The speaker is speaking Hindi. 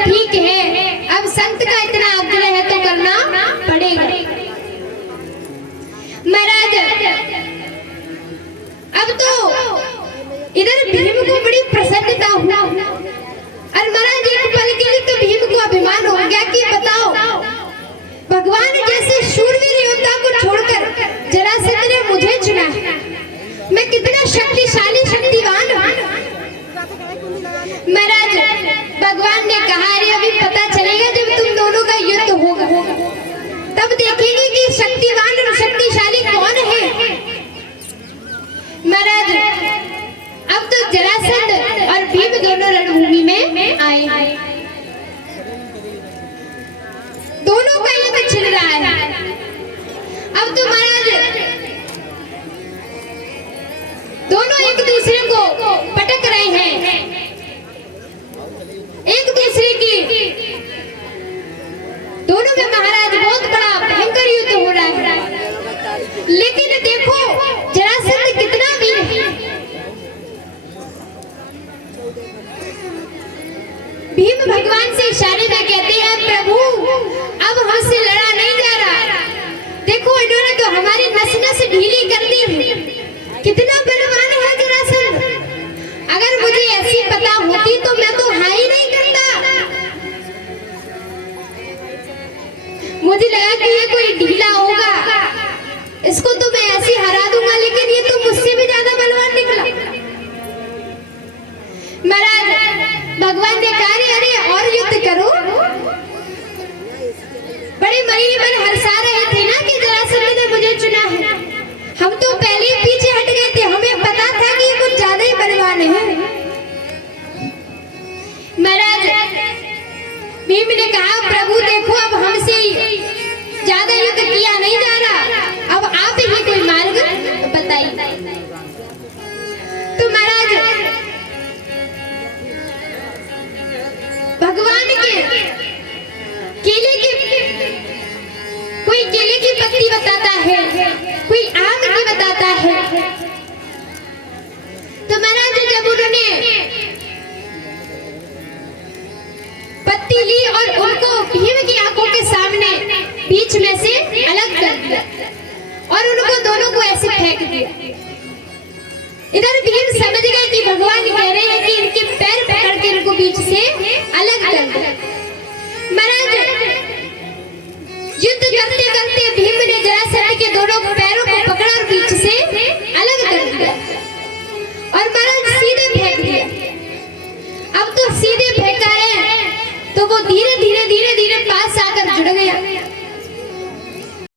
ठीक है, अब संत का इतना आग्रह है तो करना पड़ेगा। महाराज अब तो इधर भीम को बड़ी प्रसन्नता हुआ और महाराज एक पल के लिए तो भीम को अभिमान हो गया कि बताओ, भगवान जैसे शूरवीर योद्धा को छोड़कर जरासंध ने मुझे चुना है, मैं कितना शक्तिशाली शक्तिवान हूँ। महाराज भगवान ने कहा, अरे अभी पता चलेगा जब तुम दोनों का युद्ध होगा, तब देखेंगे कि शक्तिवान और शक्तिशाली कौन है। महाराज अब तो जरासंध और भीम दोनों रणभूमि में आए, दोनों का युद्ध छिड़ रहा है। अब तो महाराज दोनों एक दूसरे को पटक रहे हैं, एक दूसरे की दोनों में महाराज बहुत बड़ा भयंकर युद्ध हो रहा है। लेकिन देखो जरासंध कितना वीर है। भीम भगवान से इशारे में कहते हैं, प्रभु अब हमसे लड़ा नहीं जा रहा, देखो इन्होंने तो हमारी नस नस ढीली कर दी है, कितना बलवान है जरासंध। अगर मुझे ऐसी पता होती तो मैं तो हां ही नहीं करता, मुझे लगा कि ये कोई ढीला होगा, इसको तो मैं ऐसे हरा दूंगा, लेकिन ये तो मुझसे भी ज्यादा बलवान निकला। महाराज भगवान ने कहा, अरे और युद्ध करो। बड़े मनी मन हर्षा रहे थे ना कि जरासंध ने मुझे चुना है, हम तो पहले ही पीछे हट गए थे, हमें पता था कि ये कुछ ज्यादा ही बलवान है। महाराज भीम ने कहा, प्रभु देखो अब हमसे ज्यादा युद्ध किया नहीं जा रहा, अब आप ही कोई मार्ग बताइए। तो महाराज भगवान के केले की कोई केले की पत्ती बताता है, कोई आम की बताता है। तो महाराज जब उन्होंने पत्ती ली और उनको भीम की आंखों के सामने बीच में से अलग कर दिया और उनको दोनों को ऐसे फेंक दिया। इधर भीम समझ गए कि भगवान कह रहे हैं कि इनके पैर पकड़ के इनको बीच से अलग कर दो। महाराज युद्ध करते करते भीम ने जरासंध के दोनों पैरों को पकड़ा और बीच से अलग कर दिया और महाराज सीधे फेंक दिया। अब तो सीधे फेंका है तो वो धीरे धीरे धीरे